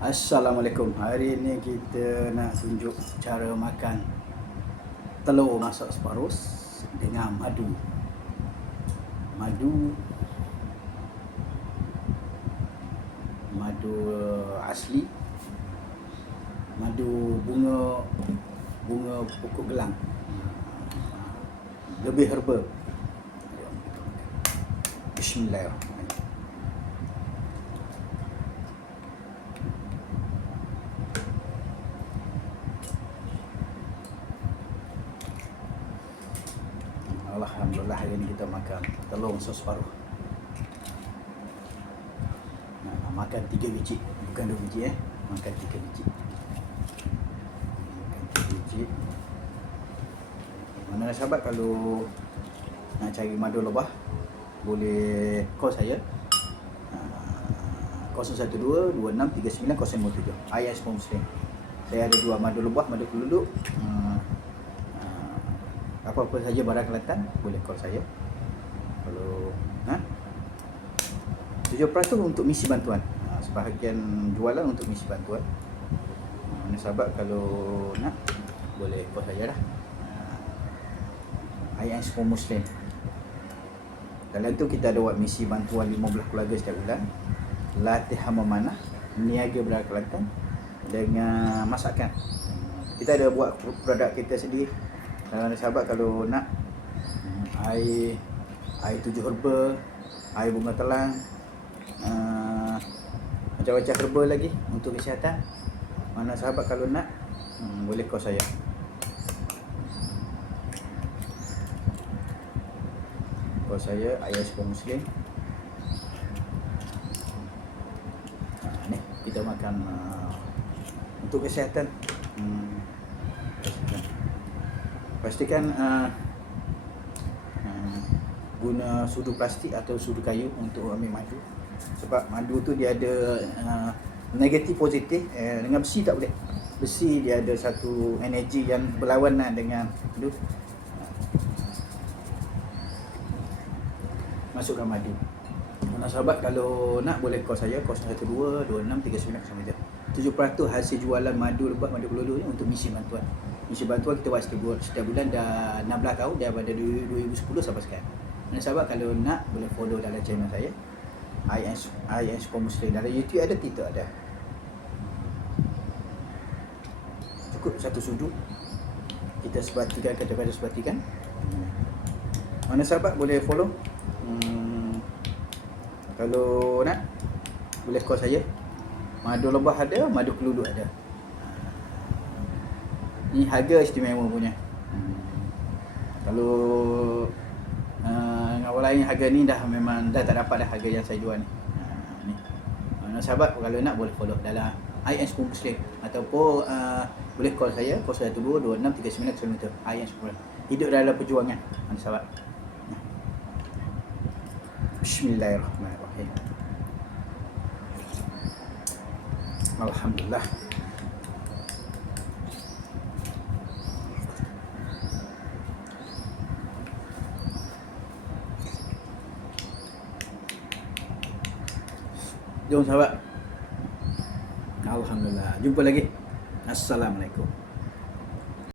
Assalamualaikum. Hari ini kita nak tunjuk cara makan telur masak separuh dengan madu. Madu asli. Madu bunga pokok gelang. Lebih herba. Bismillahirrahmanirrahim. Alhamdulillah, hari ini kita makan telur masak separuh. Makan 3 biji, bukan 2 biji makan 3 biji. Mana sahabat kalau nak cari madu lebah, boleh call saya 012 26 39 057. Ayah Semua Muslim. Saya ada 2 madu lebah, madu keluduk. Apa-apa saja barang Kelantan boleh call saya. Kalau 7% untuk misi bantuan. Sebahagian jualan untuk misi bantuan. Mana sahabat kalau nak boleh call saya dah. Ayah Semua Muslim. Dalam tu kita ada buat misi bantuan 15 keluarga setiap bulan. Latihan memanah, niaga berada Kelantan dengan masakan. Kita ada buat produk kita sendiri. Dan sahabat kalau nak air 7 herba, air bunga telang, macam-macam herba lagi untuk kesihatan. Mana sahabat kalau nak boleh call saya. Call saya Ayah Semua Muslim. Ni kita makan untuk kesihatan. Pastikan guna sudu plastik atau sudu kayu untuk ambil madu. Sebab madu tu dia ada negatif positif. Dengan besi tak boleh. Besi dia ada satu energi yang berlawanan dengan madu. Masukkan madu. Mana sahabat kalau nak boleh call saya 012 26 39 057. 7% hasil jualan madu lebah, madu kelulu ni untuk misi bantuan. Misi bantuan kita buat setiap bulan dah 16 tahun daripada 2010 sampai sekarang. Dan sahabat kalau nak boleh follow dalam channel saya I Semua Muslim. Dalam YouTube ada, TikTok ada. Cukup satu sudu. Kita sebatikan, kata-kata sebatikan. Mana sahabat boleh follow. Kalau nak boleh call saya. Madu lebah ada, madu keluduk ada. Ni harga istimewa punya. Kalau awal lain harga ni memang dah tak dapat dah harga yang saya jual ni. Ni. Mana sahabat kalau nak boleh follow dalam I Semua Muslim ataupun boleh call saya 012 26 39 057. I Semua hidup dalam perjuangan. Mana sahabat. Bismillahirrahmanirrahim. Alhamdulillah. Jom sahabat. Alhamdulillah. Jumpa lagi. Assalamualaikum.